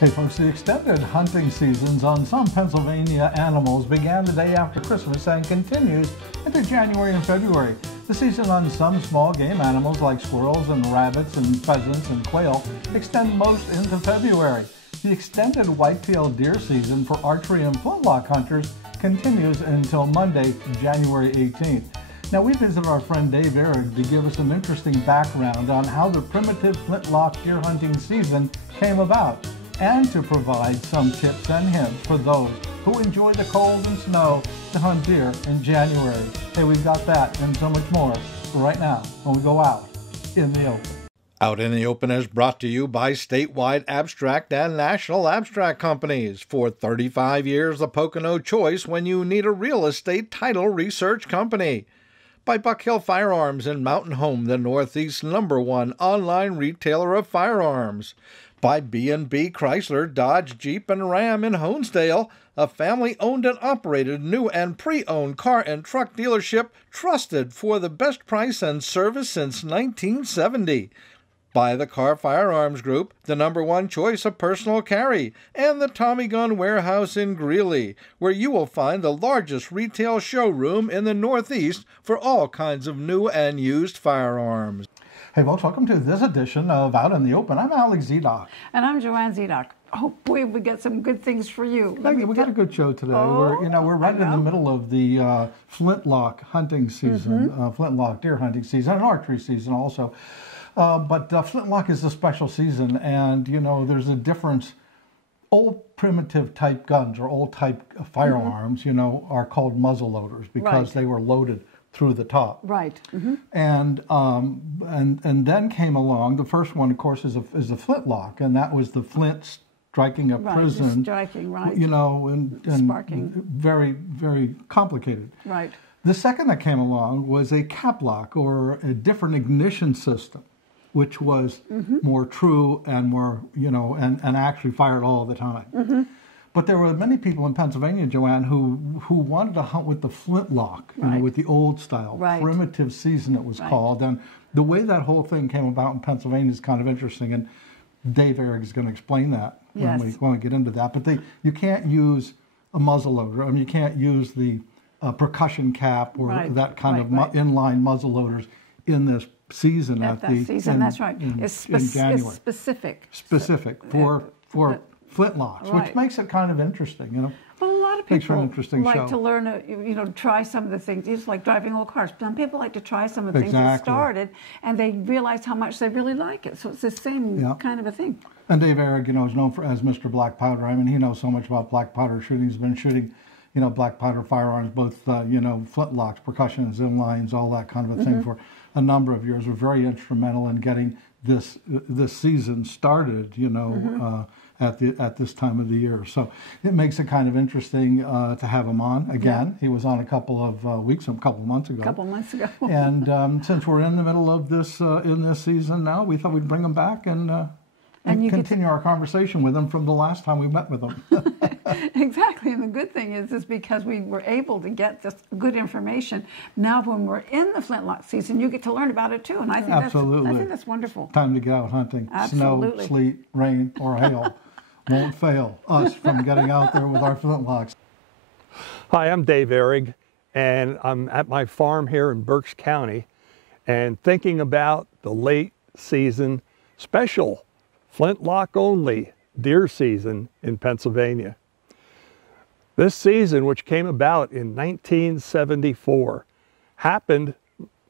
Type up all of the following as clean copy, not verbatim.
Hey folks, the extended hunting seasons on some Pennsylvania animals began the day after Christmas and continues into January and February. The season on some small game animals like squirrels and rabbits and pheasants and quail extend most into February. The extended white-tailed deer season for archery and flintlock hunters continues until Monday, January 18th. Now we visit our friend Dave Ehrig to give us an interesting background on how the primitive flintlock deer hunting season came about, and to provide some tips and hints for those who enjoy the cold and snow to hunt deer in January. Hey, we've got that and so much more right now when we go out in the open. Out in the Open is brought to you by statewide abstract and national abstract companies. For 35 years, the Pocono choice when you need a real estate title research company. By Buck Hill Firearms in Mountain Home, the Northeast's #1 online retailer of firearms. By B&B Chrysler, Dodge, Jeep, and Ram in Honesdale, a family-owned and operated new and pre-owned car and truck dealership trusted for the best price and service since 1970. By the Car Firearms Group, the #1 choice of personal carry, and the Tommy Gun Warehouse in Greeley, where you will find the largest retail showroom in the Northeast for all kinds of new and used firearms. Hey folks, welcome to this edition of Out in the Open. I'm Alex Zidock. And I'm JoAnne Zidock. Oh boy, we got some good things for you. We got a good show today. We're right in the middle of the flintlock hunting season, flintlock deer hunting season, and archery season also. But flintlock is a special season, and there's a difference. Old primitive type guns or old type firearms, are called muzzle loaders because they were loaded through the top. Right. And then came along, the first one, of course, is a flintlock, and that was the flint striking a prison. Striking, right. And sparking. Very, very complicated. Right. The second that came along was a caplock, or a different ignition system, which was more true and more, and actually fired all the time. But there were many people in Pennsylvania, JoAnne, who wanted to hunt with the flintlock, with the old style, primitive season it was called. And the way that whole thing came about in Pennsylvania is kind of interesting, and Dave Ehrig is going to explain that when we get into that. But you can't use a muzzle loader. I mean, you can't use the percussion cap or that kind of inline muzzle loaders in this season that's right. It's January. It's specific for flintlocks, which makes it kind of interesting, Well, a lot of people like show. to learn, try some of the things. It's like driving old cars. Some people like to try some of the things that started, and they realize how much they really like it. So it's the same kind of a thing. And Dave Ehrig, is known as Mr. BlackPowder. I mean, he knows so much about BlackPowder shooting. He's been shooting, BlackPowder firearms, both, flintlocks, percussions, inlines, all that kind of a thing for a number of years. Were very instrumental in getting this season started, at this time of the year. So it makes it kind of interesting to have him on again. He was on a couple of months ago. And since we're in the middle of this in this season now, we thought we'd bring him back and continue our conversation with him from the last time we met with him. Exactly, and the good thing is because we were able to get this good information. Now when we're in the flintlock season, you get to learn about it too, and I think that's wonderful. Time to get out hunting. Snow, sleet, rain, or hail won't fail us from getting out there with our flintlocks. Hi, I'm Dave Ehrig, and I'm at my farm here in Berks County, and thinking about the late season special flintlock only deer season in Pennsylvania. This season, which came about in 1974, happened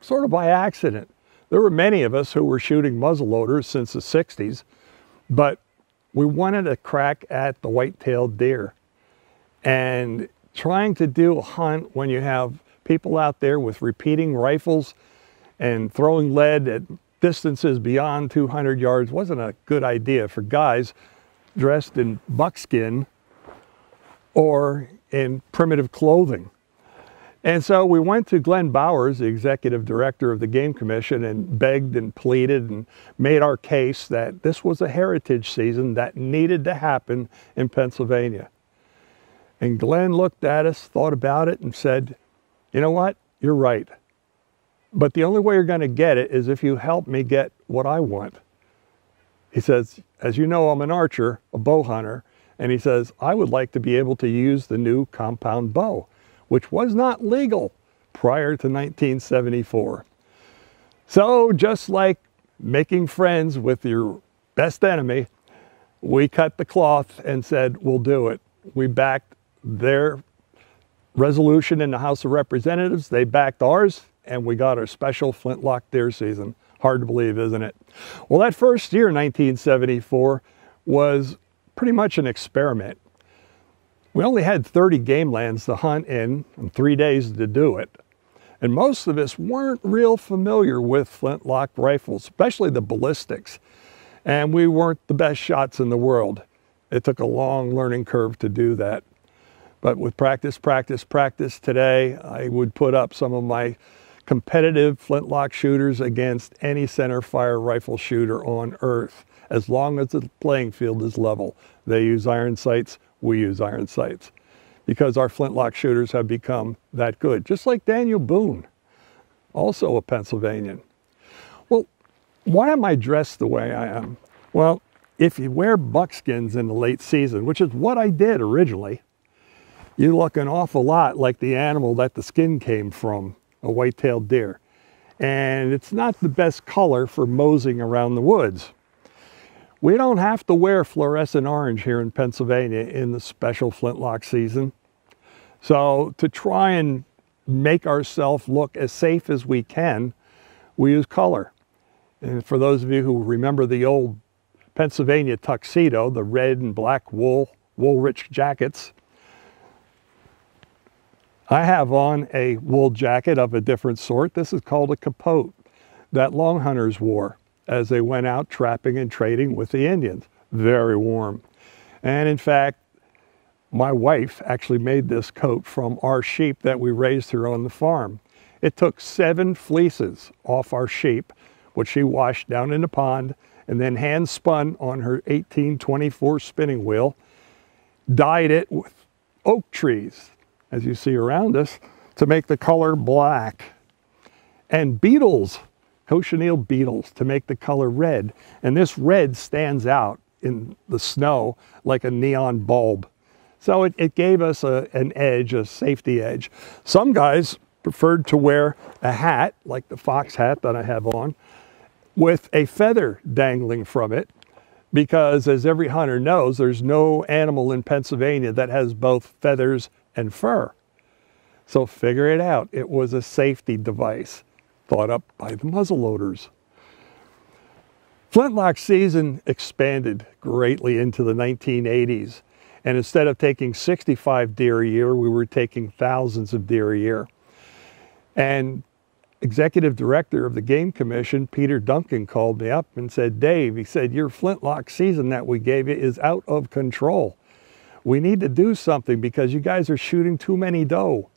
sort of by accident. There were many of us who were shooting muzzleloaders since the 60s, but we wanted a crack at the white-tailed deer. And trying to do a hunt when you have people out there with repeating rifles and throwing lead at distances beyond 200 yards wasn't a good idea for guys dressed in buckskin or in primitive clothing. And so we went to Glenn Bowers, the executive director of the Game Commission, and begged and pleaded and made our case that this was a heritage season that needed to happen in Pennsylvania. And Glenn looked at us, thought about it, and said, you know what, you're right. But the only way you're going to get it is if you help me get what I want. He says, as you know, I'm an archer, a bow hunter, and he says, I would like to be able to use the new compound bow, which was not legal prior to 1974. So just like making friends with your best enemy, we cut the cloth and said, we'll do it. We backed their resolution in the House of Representatives, they backed ours, and we got our special flintlock deer season. Hard to believe, isn't it? Well, that first year, 1974, was pretty much an experiment. We only had 30 game lands to hunt in and 3 days to do it. And most of us weren't real familiar with flintlock rifles, especially the ballistics. And we weren't the best shots in the world. It took a long learning curve to do that. But with practice, practice, practice today, I would put up some of my competitive flintlock shooters against any center fire rifle shooter on earth, as long as the playing field is level. They use iron sights, we use iron sights, because our flintlock shooters have become that good. Just like Daniel Boone, also a Pennsylvanian. Well, why am I dressed the way I am? Well, if you wear buckskins in the late season, which is what I did originally, you look an awful lot like the animal that the skin came from, a white-tailed deer. And it's not the best color for moseying around the woods. We don't have to wear fluorescent orange here in Pennsylvania in the special flintlock season. So to try and make ourselves look as safe as we can, we use color. And for those of you who remember the old Pennsylvania tuxedo, the red and black wool-rich jackets, I have on a wool jacket of a different sort. This is called a capote that long hunters wore as they went out trapping and trading with the Indians. Very warm. And in fact, my wife actually made this coat from our sheep that we raised here on the farm. It took 7 fleeces off our sheep, which she washed down in the pond, and then hand spun on her 1824 spinning wheel, dyed it with oak trees, as you see around us, to make the color black. And beetles, cochineal beetles, to make the color red. And this red stands out in the snow like a neon bulb. So it gave us an edge, a safety edge. Some guys preferred to wear a hat, like the fox hat that I have on, with a feather dangling from it, because as every hunter knows, there's no animal in Pennsylvania that has both feathers and fur. So figure it out. It was a safety device thought up by the muzzleloaders. Flintlock season expanded greatly into the 1980s. And instead of taking 65 deer a year, we were taking thousands of deer a year. And Executive Director of the Game Commission, Peter Duncan, called me up and said, Dave, he said, your flintlock season that we gave you is out of control. We need to do something because you guys are shooting too many doe.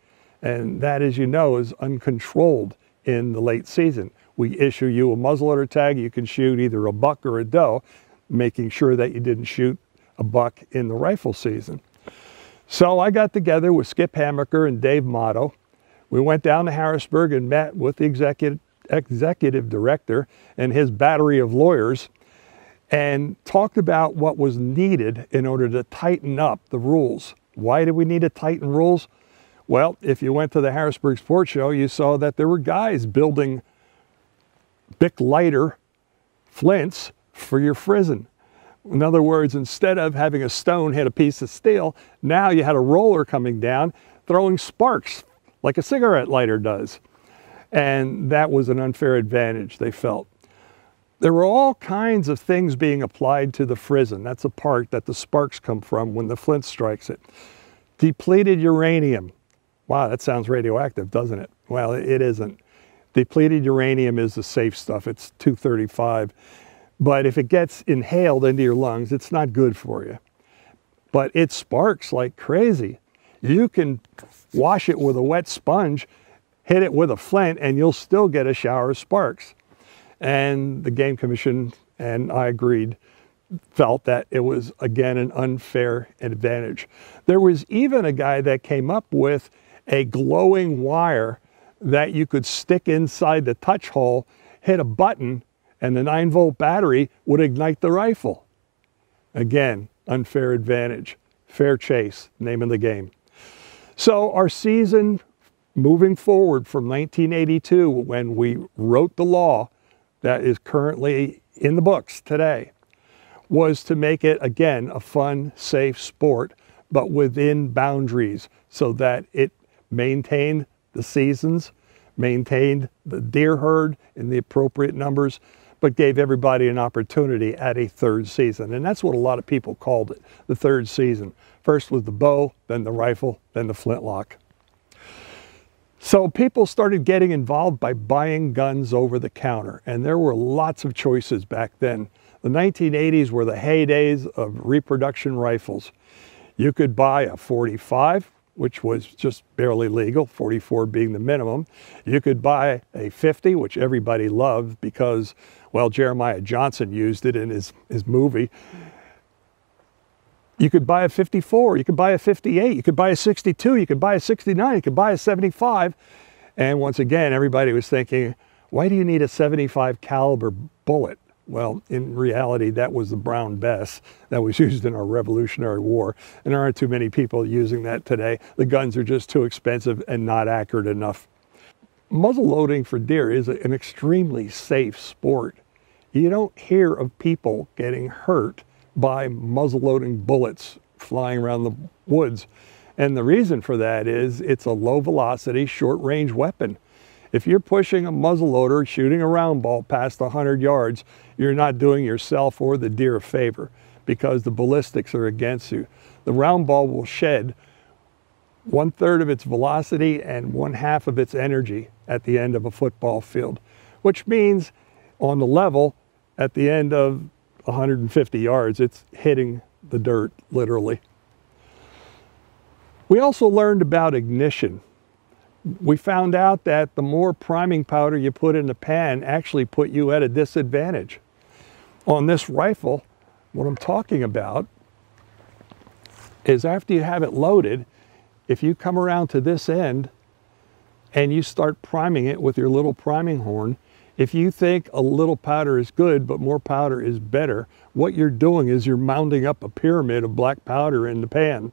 And that, as you know, is uncontrolled in the late season. We issue you a muzzleloader tag. You can shoot either a buck or a doe, making sure that you didn't shoot a buck in the rifle season. So I got together with Skip Hammaker and Dave Motto. We went down to Harrisburg and met with the executive director and his battery of lawyers and talked about what was needed in order to tighten up the rules. Why do we need to tighten rules? Well, if you went to the Harrisburg Sports Show, you saw that there were guys building Bic lighter flints for your frizzen. In other words, instead of having a stone hit a piece of steel, now you had a roller coming down, throwing sparks like a cigarette lighter does. And that was an unfair advantage, they felt. There were all kinds of things being applied to the frizzen. That's the part that the sparks come from when the flint strikes it. Depleted uranium. Wow, that sounds radioactive, doesn't it? Well, it isn't. Depleted uranium is the safe stuff. It's 235. But if it gets inhaled into your lungs, it's not good for you. But it sparks like crazy. You can wash it with a wet sponge, hit it with a flint, and you'll still get a shower of sparks. And the Game Commission, and I agreed, felt that it was, again, an unfair advantage. There was even a guy that came up with a glowing wire that you could stick inside the touch hole, hit a button, and the 9-volt battery would ignite the rifle. Again, unfair advantage. Fair chase, name of the game. So our season moving forward from 1982, when we wrote the law that is currently in the books today, was to make it, again, a fun, safe sport, but within boundaries, so that it maintained the seasons, maintained the deer herd in the appropriate numbers, but gave everybody an opportunity at a third season. And that's what a lot of people called it, the third season. First was the bow, then the rifle, then the flintlock. So people started getting involved by buying guns over the counter, and there were lots of choices back then. The 1980s were the heydays of reproduction rifles. You could buy a .45, which was just barely legal, .44 being the minimum. You could buy a .50, which everybody loved because, well, Jeremiah Johnson used it in his movie. You could buy a .54, you could buy a .58, you could buy a .62, you could buy a .69, you could buy a .75. And once again, everybody was thinking, why do you need a .75 caliber bullet? Well, in reality, that was the Brown Bess that was used in our Revolutionary War. And there aren't too many people using that today. The guns are just too expensive and not accurate enough. Muzzle loading for deer is an extremely safe sport. You don't hear of people getting hurt by muzzle loading bullets flying around the woods. And the reason for that is it's a low velocity, short range weapon. If you're pushing a muzzle loader, shooting a round ball past 100 yards, you're not doing yourself or the deer a favor because the ballistics are against you. The round ball will shed 1/3 of its velocity and 1/2 of its energy at the end of a football field, which means on the level, at the end of 150 yards, it's hitting the dirt, literally. We also learned about ignition. We found out that the more priming powder you put in the pan actually put you at a disadvantage. On this rifle, what I'm talking about is after you have it loaded, if you come around to this end and you start priming it with your little priming horn, if you think a little powder is good, but more powder is better, what you're doing is you're mounting up a pyramid of black powder in the pan.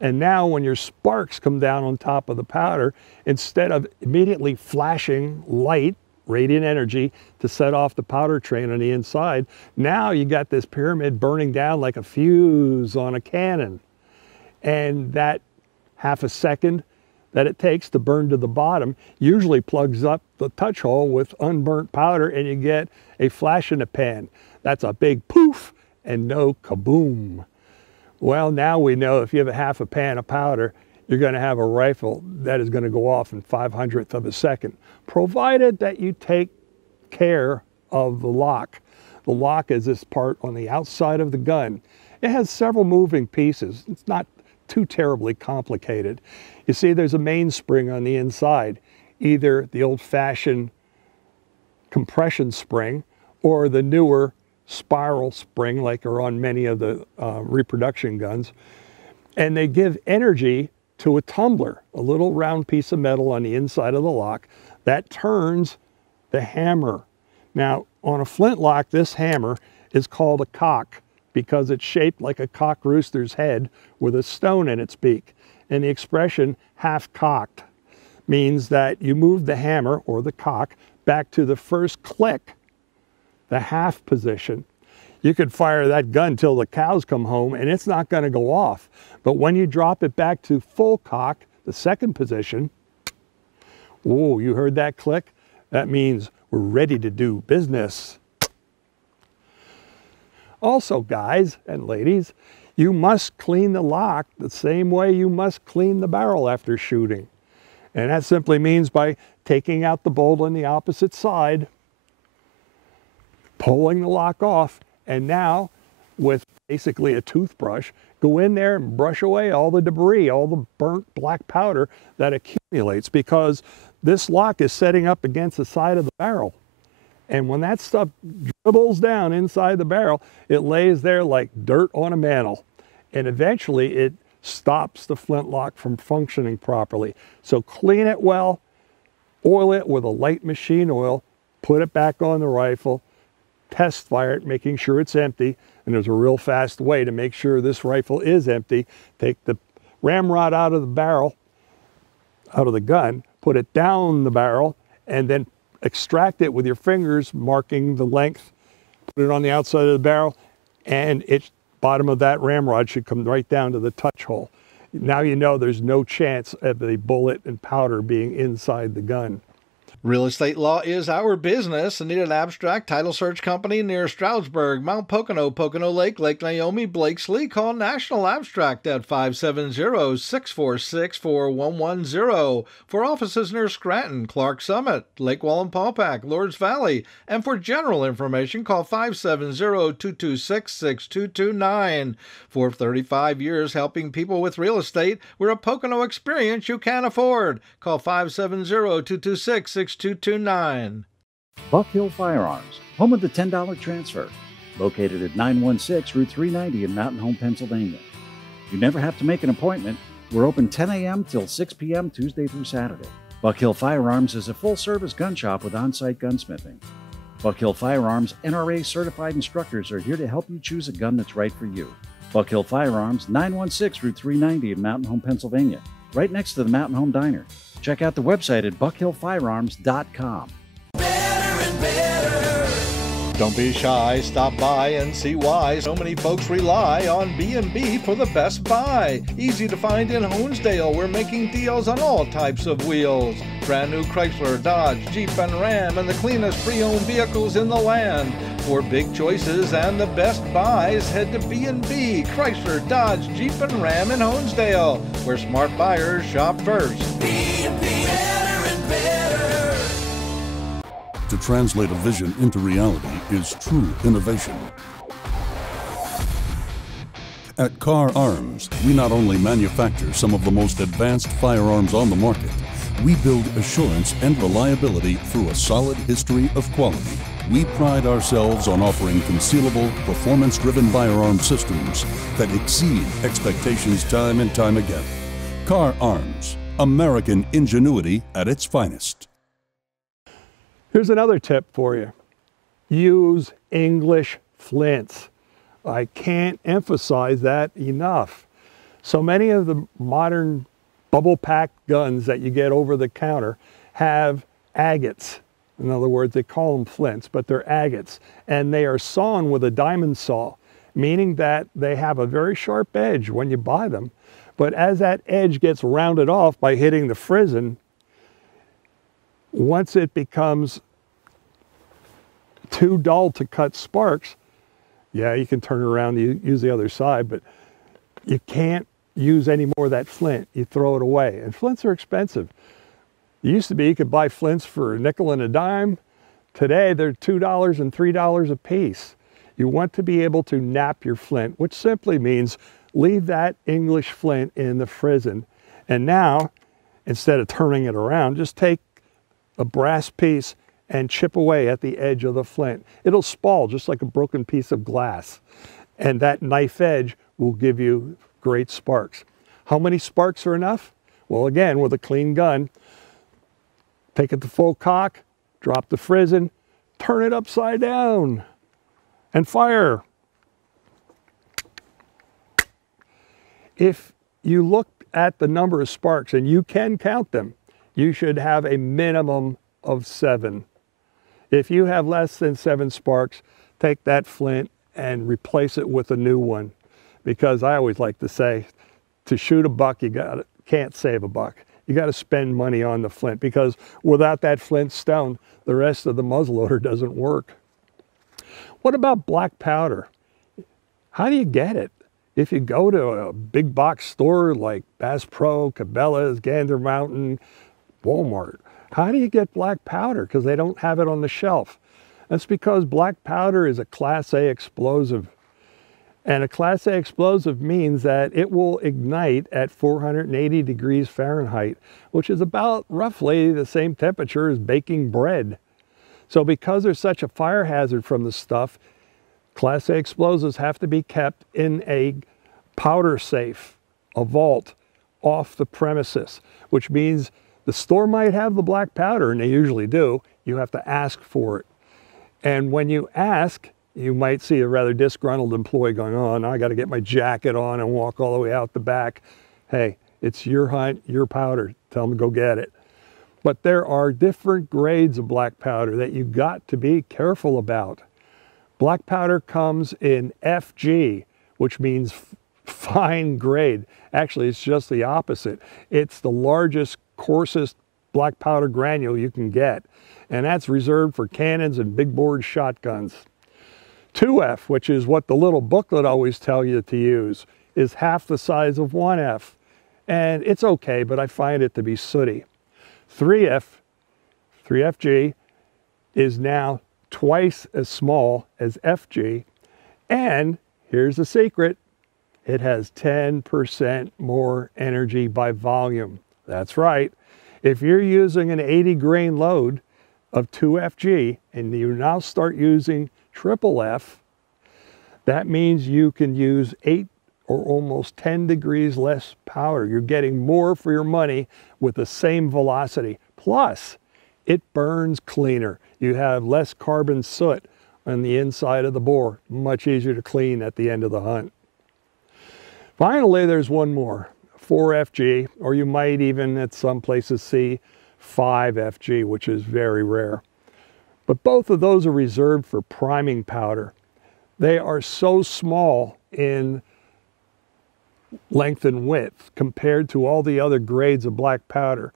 And now when your sparks come down on top of the powder, instead of immediately flashing light, radiant energy, to set off the powder train on the inside, now you got this pyramid burning down like a fuse on a cannon. And that half a second that it takes to burn to the bottom usually plugs up the touch hole with unburnt powder, and you get a flash in the pan. That's a big poof and no kaboom. Well, now we know if you have a half a pan of powder, you're going to have a rifle that is going to go off in 5/100th of a second, provided that you take care of the lock. The lock is this part on the outside of the gun. It has several moving pieces. It's not too terribly complicated. You see, there's a mainspring on the inside, either the old-fashioned compression spring or the newer spiral spring like are on many of the reproduction guns. And they give energy to a tumbler, a little round piece of metal on the inside of the lock that turns the hammer. Now, on a flintlock, this hammer is called a cock because it's shaped like a cock rooster's head with a stone in its beak. And the expression half-cocked means that you move the hammer, or the cock, back to the first click, the half position. You could fire that gun till the cows come home and it's not going to go off. But when you drop it back to full cock, the second position, whoa, you heard that click? That means we're ready to do business. Also, guys and ladies, you must clean the lock the same way you must clean the barrel after shooting. And that simply means by taking out the bolt on the opposite side, pulling the lock off, and now with basically a toothbrush, go in there and brush away all the debris, all the burnt black powder that accumulates, because this lock is setting up against the side of the barrel. And when that stuff dribbles down inside the barrel, it lays there like dirt on a mantle. And eventually it stops the flintlock from functioning properly. So clean it well, oil it with a light machine oil, put it back on the rifle, test fire it, making sure it's empty. And there's a real fast way to make sure this rifle is empty. Take the ramrod out of the barrel, out of the gun, put it down the barrel, and then extract it with your fingers, marking the length. Put it on the outside of the barrel, and its bottom of that ramrod should come right down to the touch hole. Now you know there's no chance of the bullet and powder being inside the gun. Real estate law is our business. Need an abstract title search company near Stroudsburg, Mount Pocono, Pocono Lake, Lake Naomi, Blakesley? Call National Abstract at 570-646-4110. For offices near Scranton, Clark Summit, Lake Wallenpaupack, Lords Valley. And for general information, call 570-226-6229. For 35 years helping people with real estate, we're a Pocono experience you can't afford. Call 570-226-6229. Buck Hill Firearms, home of the $10 transfer, located at 916 Route 390 in Mountain Home, Pennsylvania. You never have to make an appointment. We're open 10 a.m. till 6 p.m. Tuesday through Saturday. Buck Hill Firearms is a full-service gun shop with on-site gunsmithing. Buck Hill Firearms NRA certified instructors are here to help you choose a gun that's right for you. Buck Hill Firearms, 916 Route 390 in Mountain Home, Pennsylvania, right next to the Mountain Home Diner. Check out the website at buckhillfirearms.com. Better and better. Don't be shy, stop by and see why so many folks rely on B&B for the best buy. Easy to find in Honesdale. We're making deals on all types of wheels. Brand new Chrysler, Dodge, Jeep, and Ram, and the cleanest pre-owned vehicles in the land. For big choices and the best buys, head to B&B, Chrysler, Dodge, Jeep, and Ram in Honesdale, where smart buyers shop first. B&B, better and better. To translate a vision into reality is true innovation. At Car Arms, we not only manufacture some of the most advanced firearms on the market, we build assurance and reliability through a solid history of quality. We pride ourselves on offering concealable, performance-driven firearm systems that exceed expectations time and time again. Car Arms, American ingenuity at its finest. Here's another tip for you. Use English flints. I can't emphasize that enough. So many of the modern bubble-packed guns that you get over the counter have agates. In other words, they call them flints, but they're agates. And they are sawn with a diamond saw, meaning that they have a very sharp edge when you buy them. But as that edge gets rounded off by hitting the frizzen, once it becomes too dull to cut sparks, yeah, you can turn it around and use the other side, but you can't use any more of that flint. You throw it away. And flints are expensive. It used to be you could buy flints for a nickel and a dime. Today, they're $2 and $3 a piece. You want to be able to nap your flint, which simply means leave that English flint in the frizzen. And now, instead of turning it around, just take a brass piece and chip away at the edge of the flint. It'll spall just like a broken piece of glass. And that knife edge will give you great sparks. How many sparks are enough? Well, again, with a clean gun, take it to full cock, drop the frizzen, turn it upside down, and fire. If you look at the number of sparks, and you can count them, you should have a minimum of 7. If you have less than 7 sparks, take that flint and replace it with a new one. Because I always like to say, to shoot a buck, can't save a buck. You got to spend money on the flint, because without that flint stone, the rest of the muzzleloader doesn't work. What about black powder? How do you get it? If you go to a big box store like Bass Pro, Cabela's, Gander Mountain, Walmart, how do you get black powder? Because they don't have it on the shelf. That's because black powder is a Class A explosive. And a Class A explosive means that it will ignite at 480 degrees Fahrenheit, which is about roughly the same temperature as baking bread. So because there's such a fire hazard from the stuff, Class A explosives have to be kept in a powder safe, a vault, off the premises, which means the store might have the black powder, and they usually do. You have to ask for it. And when you ask, you might see a rather disgruntled employee going, oh, now I got to get my jacket on and walk all the way out the back. Hey, it's your hunt, your powder. Tell them to go get it. But there are different grades of black powder that you got to be careful about. Black powder comes in FG, which means fine grade. Actually, it's just the opposite. It's the largest, coarsest black powder granule you can get. And that's reserved for cannons and big board shotguns. 2F, which is what the little booklet always tell you to use, is half the size of 1F. And it's okay, but I find it to be sooty. 3FG, is now twice as small as FG. And here's the secret, it has 10% more energy by volume. That's right. If you're using an 80 grain load of 2FG and you now start using triple F, that means you can use 8 or almost 10 degrees less powder. You're getting more for your money with the same velocity. Plus, it burns cleaner. You have less carbon soot on the inside of the bore. Much easier to clean at the end of the hunt. Finally, there's one more, 4FG, or you might even at some places see 5FG, which is very rare. But both of those are reserved for priming powder. They are so small in length and width compared to all the other grades of black powder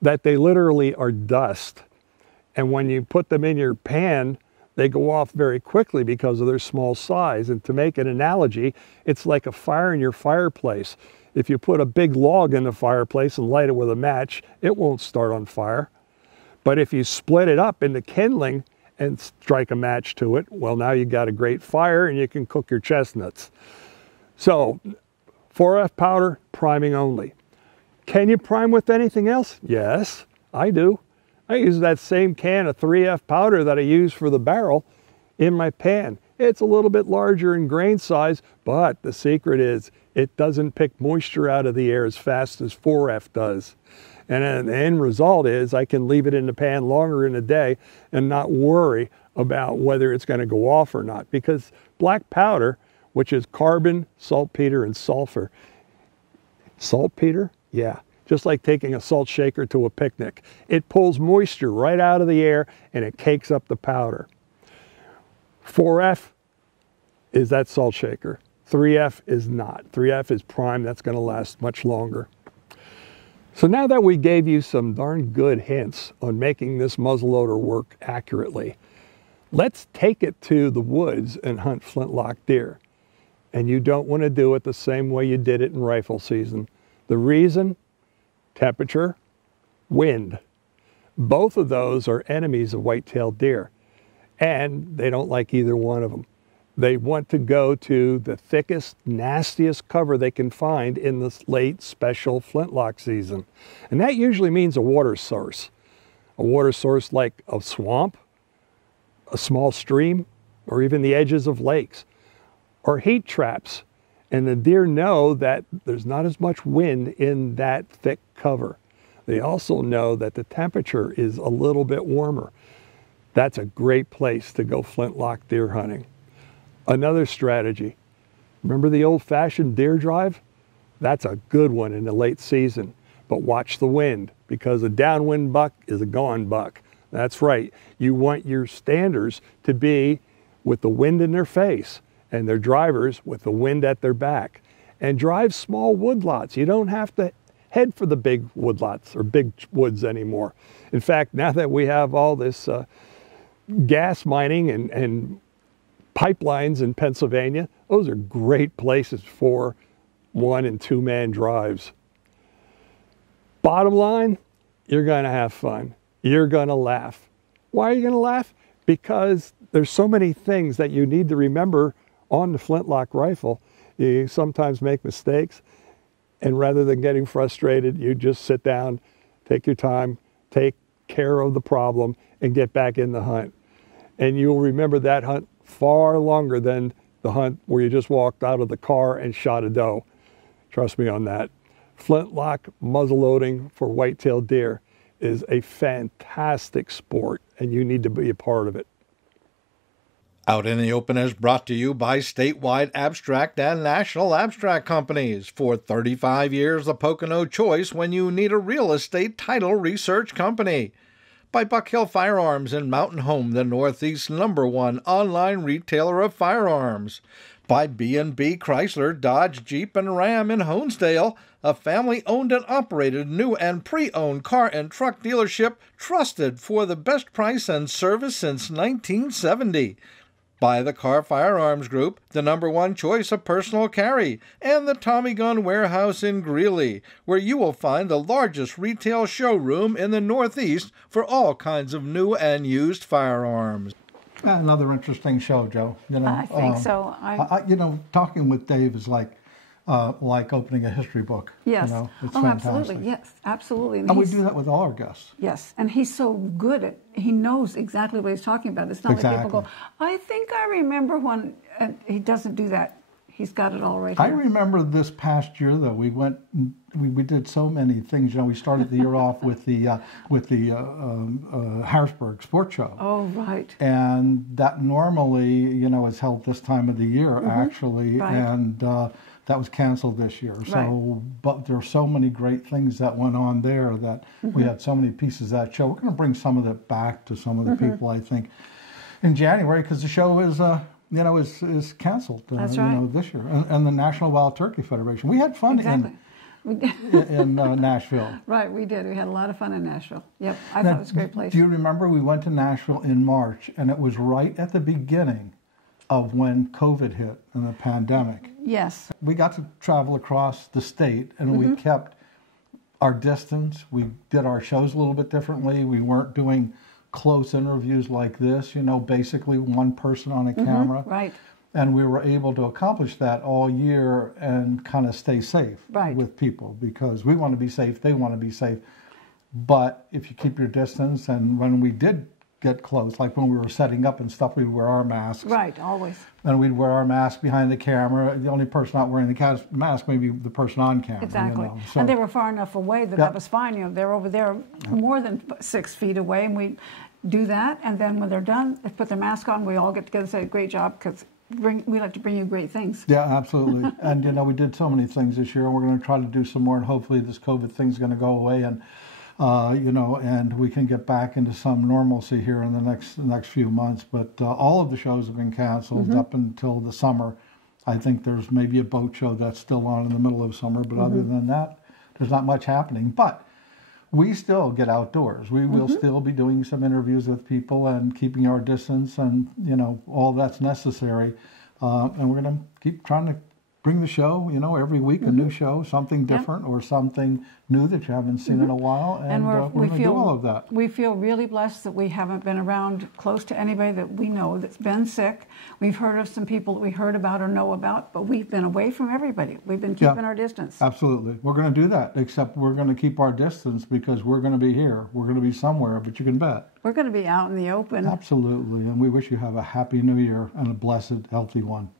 that they literally are dust. And when you put them in your pan, they go off very quickly because of their small size. And to make an analogy, it's like a fire in your fireplace. If you put a big log in the fireplace and light it with a match, it won't start on fire. But if you split it up into kindling and strike a match to it, well, now you got a great fire and you can cook your chestnuts. So 4F powder, priming only. Can you prime with anything else? Yes, I do. I use that same can of 3F powder that I use for the barrel in my pan. It's a little bit larger in grain size, but the secret is it doesn't pick moisture out of the air as fast as 4F does. And the end result is I can leave it in the pan longer in a day and not worry about whether it's going to go off or not. Because black powder, which is carbon, saltpeter, and sulfur. Saltpeter? Yeah. Just like taking a salt shaker to a picnic. It pulls moisture right out of the air and it cakes up the powder. 4F is that salt shaker. 3F is not. 3F is prime, that's going to last much longer. So now that we gave you some darn good hints on making this muzzleloader work accurately, let's take it to the woods and hunt flintlock deer. And you don't want to do it the same way you did it in rifle season. The reason? Temperature, wind. Both of those are enemies of white-tailed deer, and they don't like either one of them. They want to go to the thickest, nastiest cover they can find in this late special flintlock season. And that usually means a water source. A water source like a swamp, a small stream, or even the edges of lakes, or heat traps. And the deer know that there's not as much wind in that thick cover. They also know that the temperature is a little bit warmer. That's a great place to go flintlock deer hunting. Another strategy, remember the old-fashioned deer drive? That's a good one in the late season, but watch the wind because a downwind buck is a gone buck. That's right, you want your standers to be with the wind in their face and their drivers with the wind at their back. And drive small woodlots. You don't have to head for the big woodlots or big woods anymore. In fact, now that we have all this gas mining and pipelines in Pennsylvania, those are great places for 1- and 2-man drives. Bottom line, you're gonna have fun. You're gonna laugh. Why are you gonna laugh? Because there's so many things that you need to remember on the flintlock rifle. You sometimes make mistakes, and rather than getting frustrated, you just sit down, take your time, take care of the problem, and get back in the hunt. And you'll remember that hunt far longer than the hunt where you just walked out of the car and shot a doe. Trust me on that. Flintlock muzzleloading for white-tailed deer is a fantastic sport, and you need to be a part of it. Out in the Open is brought to you by statewide abstract and national abstract companies. For 35 years, the Pocono choice when you need a real estate title research company. By Buck Hill Firearms in Mountain Home, the Northeast's #1 online retailer of firearms. By B&B Chrysler, Dodge, Jeep, and Ram in Honesdale, a family-owned and operated new and pre-owned car and truck dealership trusted for the best price and service since 1970. By the Car Firearms Group, the #1 choice of personal carry, and the Tommy Gun Warehouse in Greeley, where you will find the largest retail showroom in the Northeast for all kinds of new and used firearms. Another interesting show, Joe. You know, I think so. You know, talking with Dave is like opening a history book. Yes. You know, it's fantastic. Absolutely. Yes, absolutely. And we do that with all our guests. Yes, and he's so good at, he knows exactly what he's talking about. It's not like people go, I think I remember when, he doesn't do that. He's got it all right here. I remember this past year, though, we did so many things. You know, we started the year off with the Harrisburg Sports Show. Oh, right. And that normally, you know, is held this time of the year, actually. Right. And that was canceled this year. So, Right. but there are so many great things that went on there that we had so many pieces of that show. We're going to bring some of that back to some of the people, I think, in January, because the show is, you know, is canceled. That's you right. know, this year, and the National Wild Turkey Federation. We had fun in Nashville. Right, we did. We had a lot of fun in Nashville. Yep, I thought it was a great place. Do you remember we went to Nashville in March, and it was right at the beginning of when COVID hit and the pandemic. Yes. We got to travel across the state, and we kept our distance. We did our shows a little bit differently. We weren't doing close interviews like this, you know, basically one person on a camera. Right. And we were able to accomplish that all year and kind of stay safe with people, because we want to be safe, they want to be safe. But if you keep your distance, and when we did get close, like when we were setting up and stuff, we'd wear our masks. Right, always. And we'd wear our mask behind the camera. The only person not wearing the mask may be the person on camera. Exactly. You know? So, and they were far enough away that that was fine. You know, they're over there more than 6 feet away, and we do that. And then when they're done, they put their mask on. We all get together and say, great job, because we like to bring you great things. Yeah, absolutely. And, you know, we did so many things this year, and we're going to try to do some more, and hopefully this COVID thing's going to go away, and you know, and we can get back into some normalcy here in the next few months. But all of the shows have been canceled up until the summer. I think there's maybe a boat show that's still on in the middle of summer, but other than that, there's not much happening. But we still get outdoors. We will still be doing some interviews with people and keeping our distance, and, you know, all that's necessary. And we're going to keep trying to bring the show, you know, every week a new show, something different or something new that you haven't seen in a while, and we're going to do all of that. We feel really blessed that we haven't been around close to anybody that we know that's been sick. We've heard of some people that we heard about or know about, but we've been away from everybody. We've been keeping our distance. Absolutely. We're going to do that, except we're going to keep our distance because we're going to be here. We're going to be somewhere, but you can bet. We're going to be out in the open. Absolutely. And we wish you have a happy new year and a blessed, healthy one.